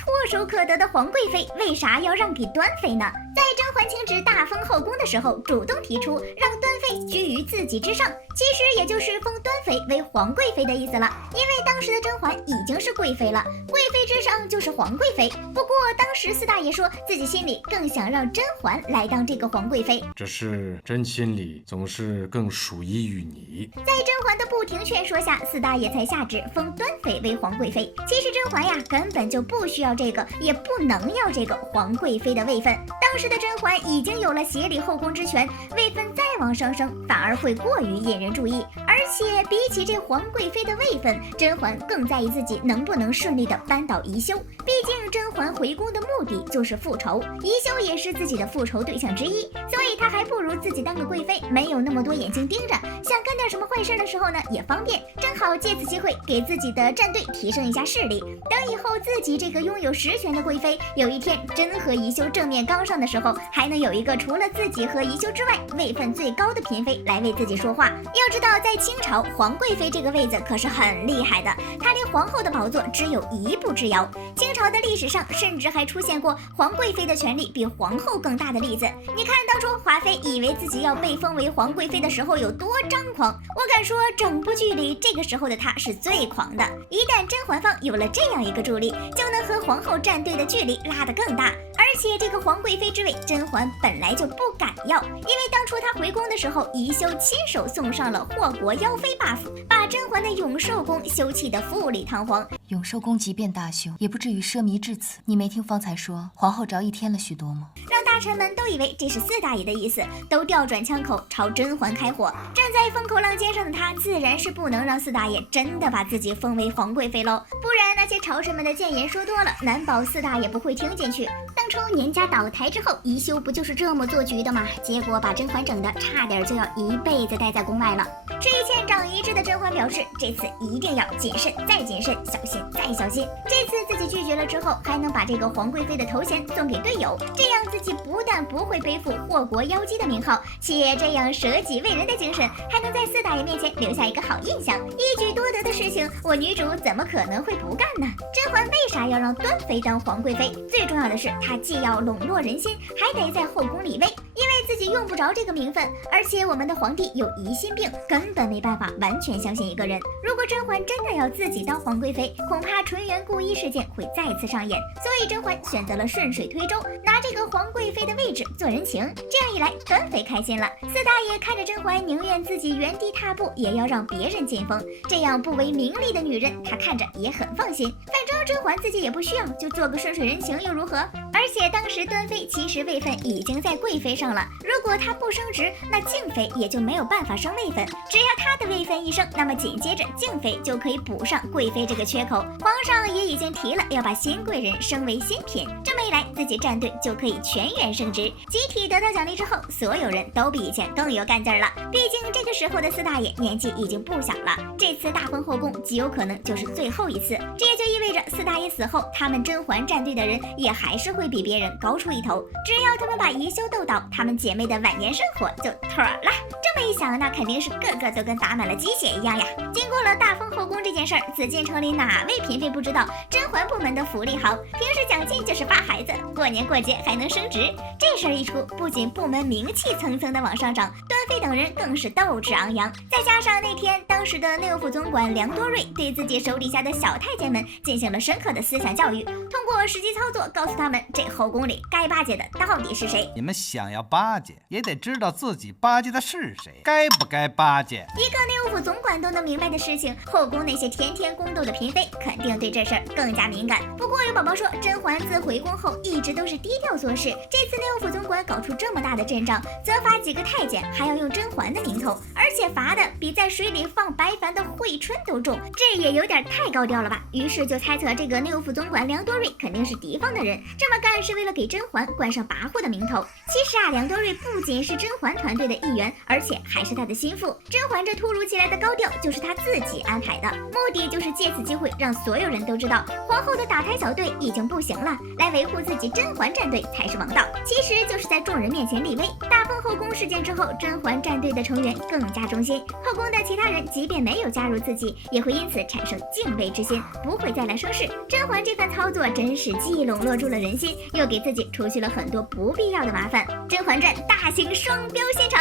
唾手可得的皇贵妃为啥要让给端妃呢？在甄嬛请旨大封后宫的时候，主动提出让端妃居于自己之上，其实也就是封端妃为皇贵妃的意思了。因为当时的甄嬛已经是贵妃了，贵妃之上就是皇贵妃。不过当时四大爷说自己心里更想让甄嬛来当这个皇贵妃，只是朕心里总是更属意于你。在甄嬛的不停劝说下，四大爷才下旨封端妃为皇贵妃。其实甄嬛呀，根本就不需要这个，也不能要这个皇贵妃的位分。当时的甄嬛已经有了协理后宫之权，位分再往上升，反而会过于引人注意。而且比起这皇贵妃的位分，甄嬛更在意自己能不能顺利的扳倒宜修。毕竟甄嬛回宫的目的就是复仇，宜修也是自己的复仇对象之一，所以她还不如自己当个贵妃，没有那么多眼睛盯着，想干点什么坏事的时候呢也方便，正好借此机会给自己的战队提升一下势力。等以后自己这个拥有实权的贵妃，有一天真和宜修正面刚上的时候，还能有一个除了自己和宜修之外位分最高的嫔妃来为自己说话。要知道在清朝，皇贵妃这个位子可是很厉害的，她离皇后的宝座只有一步之遥。清朝的历史上甚至还出现过皇贵妃的权力比皇后更大的例子。你看当初华妃以为自己要被封为皇贵妃的时候有多张狂，我敢说整部剧里这个时候的她是最狂的。一旦甄嬛芳有了这样一个助力，就能和皇后战队的距离拉得更大。而且这个皇贵妃之位，甄嬛本来就不敢要，因为当初她回宫的时候，宜修亲手送上了祸国妖妃 buff， 把甄嬛的永寿宫修葺得富丽堂皇。永寿宫即便大修，也不至于奢靡至此。你没听方才说皇后着意添了许多吗？让大臣们都以为这是四大爷的意思，都调转枪口朝甄嬛开火。站在风口浪尖上的他，自然是不能让四大爷真的把自己封为皇贵妃喽，不然那些朝臣们的谏言说多了，难保四大爷不会听进去。当初年家倒台之后，宜修不就是这么做局的吗？结果把甄嬛整的差点就要一辈子待在宫外了。吃一堑长一智的甄嬛表示，这次一定要谨慎再谨慎，小心再小心。这次自己拒绝了之后，还能把这个皇贵妃的头衔送给队友，这样自己不但不会背负祸国妖姬的名号，且这样舍己为人的精神还能在四大爷面前留下一个好印象。一举多得的事情，我女主怎么可能会不干呢？甄嬛为啥要让端妃当皇贵妃？最重要的是，她既要笼络人心，还得在后宫立威，因为自己用不着这个名分，而且我们的皇帝有疑心病，根本没办法完全相信一个人。如果甄嬛真的要自己当皇贵妃，恐怕纯元故衣事件会再次上演，所以甄嬛选择了顺水推舟，拿这个皇贵妃的位置做人情。这样一来，端妃开心了，四大爷看着甄嬛宁愿自己原地踏步，也要让别人进封，这样不为名利的女人，她看着也很放心。反正甄嬛自己也不需要，就做个顺水人情又如何？而且当时端妃其实位分已经在贵妃上了，如果她不升职，那静妃也就没有办法升位分。只要她的位分一升，那么紧接着静妃就可以补上贵妃这个缺口。皇上也已经提了要把新贵人升为新嫔，这么一来，自己战队就可以全员升职，集体得到奖励之后，所有人都比以前更有干劲了。毕竟这个时候的四大爷年纪已经不小了，这次大封后宫极有可能就是最后一次，这也就意味着四大爷死后，他们甄嬛战队的人也还是会比别人高出一头。只要他们把宜修斗倒，他们姐妹的晚年生活就妥了。这么一想，那肯定是个个都跟打满了鸡血一样呀。经过了大封后宫这件事儿，紫禁城里哪位嫔妃不知道甄嬛部门的福利好？平时奖金就是发孩子，过年过节还能升职。这事儿一出，不仅部门名气层层的往上涨，端妃等人更是斗志昂扬。再加上那天当时的内务府总管梁多瑞对自己手底下的小太监们进行了深刻的思想教育，通过实际操作告诉他们，这后宫里该巴结的到底是谁。你们想要巴结，也得知道自己巴结的是谁，该不该巴结。一个内务府总管都能明白的事情，后宫那些天天宫斗的嫔妃肯定对这事儿更加敏感。不过有宝宝说，甄嬛自回宫后一直都是低调做事，这次内务府总管搞出这么大的阵仗，责罚几个太监，还要用甄嬛的名头，而且罚的比在水里放白矾的惠春都重，这也有点太高调了吧？于是就猜测这个内务府总管梁多瑞肯定是敌方的人，这么干是为了给甄嬛冠上跋扈的名头。其实啊，梁多瑞不仅是甄嬛团队的一员，而且还是她的心腹。甄嬛这突如其来的高调就是她自己安排的，目的就是借此机会让所有人都知道皇后的打胎小队已经不行了，来维护自己甄嬛战队才是王道。其实就是在众人面前立威。大封后宫事件之后，甄嬛战队的成员更加忠心，后宫的其他人即便没有加入自己，也会因此产生敬畏之心，不会再来生事。甄嬛这番操作真是既笼络住了人心，又给自己除去了很多不必要的麻烦。《甄嬛传》大型双标现场，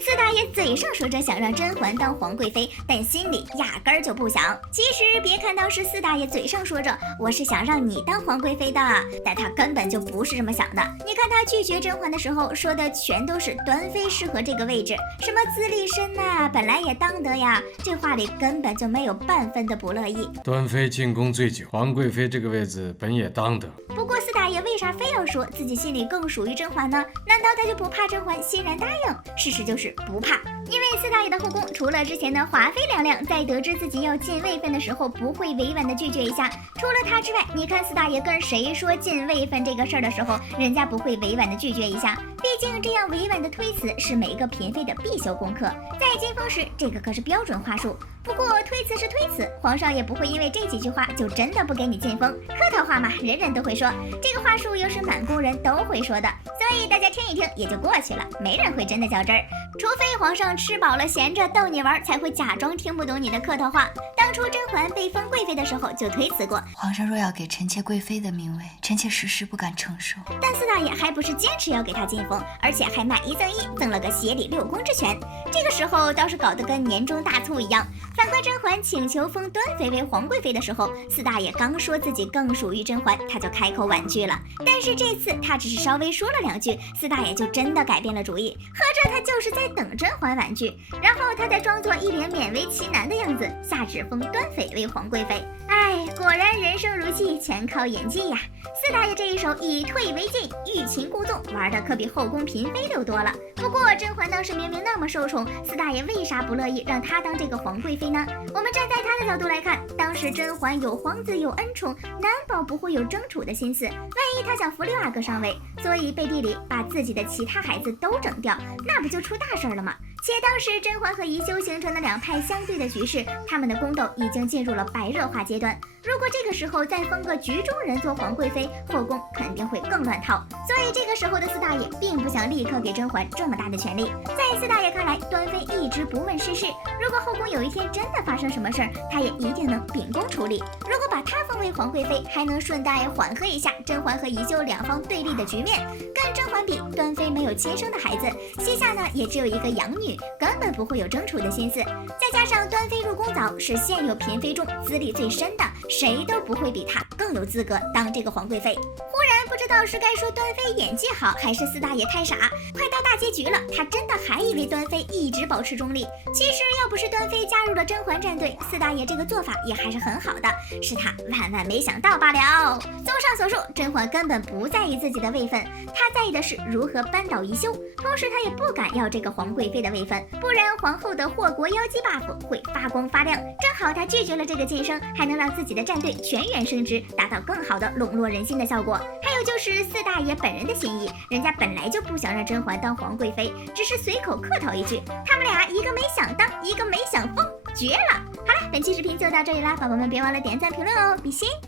四大爷嘴上说着想让甄嬛当皇贵妃，但心里压根儿就不想。其实别看当时四大爷嘴上说着我是想让你当皇贵妃的，但他根本就不是这么想的。你看他拒绝甄嬛的时候说的全都是端妃适合这个位置，什么资历深呐，本来也当得呀，这话里根本就没有半分的不乐意。端妃进宫最久，皇贵妃这个位子本也当得。不过四大爷为啥非要说自己心里更属于甄嬛呢？难道他就不怕甄嬛欣然答应？事实就是不怕，因为四大爷的后宫除了之前的华妃娘娘在得知自己要进位分的时候不会委婉的拒绝一下，除了他之外，你看四大爷跟谁说进位分这个事儿的时候，人家不会委婉的拒绝一下？毕竟这样委婉的推辞是每一个嫔妃的必修功课，在金封时这个可是标准话术。不过推辞是推辞，皇上也不会因为这几句话就真的不给你进封。客套话嘛，人人都会说，这个话术又是满宫人都会说的，所以大家听一听也就过去了，没人会真的较真儿。除非皇上吃饱了闲着逗你玩，才会假装听不懂你的客套话。当初甄嬛被封贵妃的时候就推辞过，皇上若要给臣妾贵妃的名位，臣妾实时不敢承受。但四大爷还不是坚持要给他进封，而且还买一赠一，赠了个协理六宫之权。这个时候倒是搞得跟年终大促一样。反观甄嬛请求封端妃为皇贵妃的时候，四大爷刚说自己更属于甄嬛，他就开口婉拒了。但是这次他只是稍微说了两句，四大爷就真的改变了主意，合着他就是在等甄嬛婉拒，然后他再装作一脸勉为其难的样子，下旨封端妃为皇贵妃。哎，果然人生如戏，全靠演技呀！四大爷这一手以退为进，欲擒故纵，玩的可比后宫嫔妃都多了。不过甄嬛当时明明那么受宠，四大爷为啥不乐意让她当这个皇贵妃呢？我们站在他的角度来看，当时甄嬛有皇子有恩宠，难保不会有争储的心思。万一他想扶六阿哥上位，所以背地里把自己的其他孩子都整掉，那不就出大事了吗？且当时甄嬛和宜修形成的两派相对的局势，他们的宫斗已经进入了白热化阶段。如果这个时候再封个局中人做皇贵妃，后宫肯定会更乱套。所以这个时候的四大爷并不想立刻给甄嬛这么大的权力。在四大爷看来，端妃一直不问世事，如果后宫有一天真的发生什么事儿，他也一定能秉公处理。如果把她封为皇贵妃，还能顺带缓和一下甄嬛和宜修两方对立的局面。跟甄嬛比，端妃没有亲生的孩子，膝下呢也只有一个养女，根本不会有争储的心思。再加上端妃入宫早，是现有嫔妃中资历最深的，谁都不会比她更有资格当这个皇贵妃。忽然不知道是该说端妃演技好，还是四大爷太傻。快到大结局了，他真的还以为端妃一直保持中立。其实要不是端妃加入了甄嬛战队，四大爷这个做法也还是很好的，是他万万没想到罢了。综上所述，甄嬛根本不在意自己的位分，她在意的是如何扳倒宜修，同时她也不敢要这个皇贵妃的位分，不然皇后的祸国妖姬 buff 会发光发亮。正好她拒绝了这个晋升，还能让自己的战队全员升职，达到更好的笼络人心的效果。还有就是四大爷本人的心意，人家本来就不想让甄嬛当皇贵妃，只是随口客套一句，他们俩一个没想当，一个没想封，绝了。好了，本期视频就到这里啦，宝宝们别忘了点赞评论哦，比心。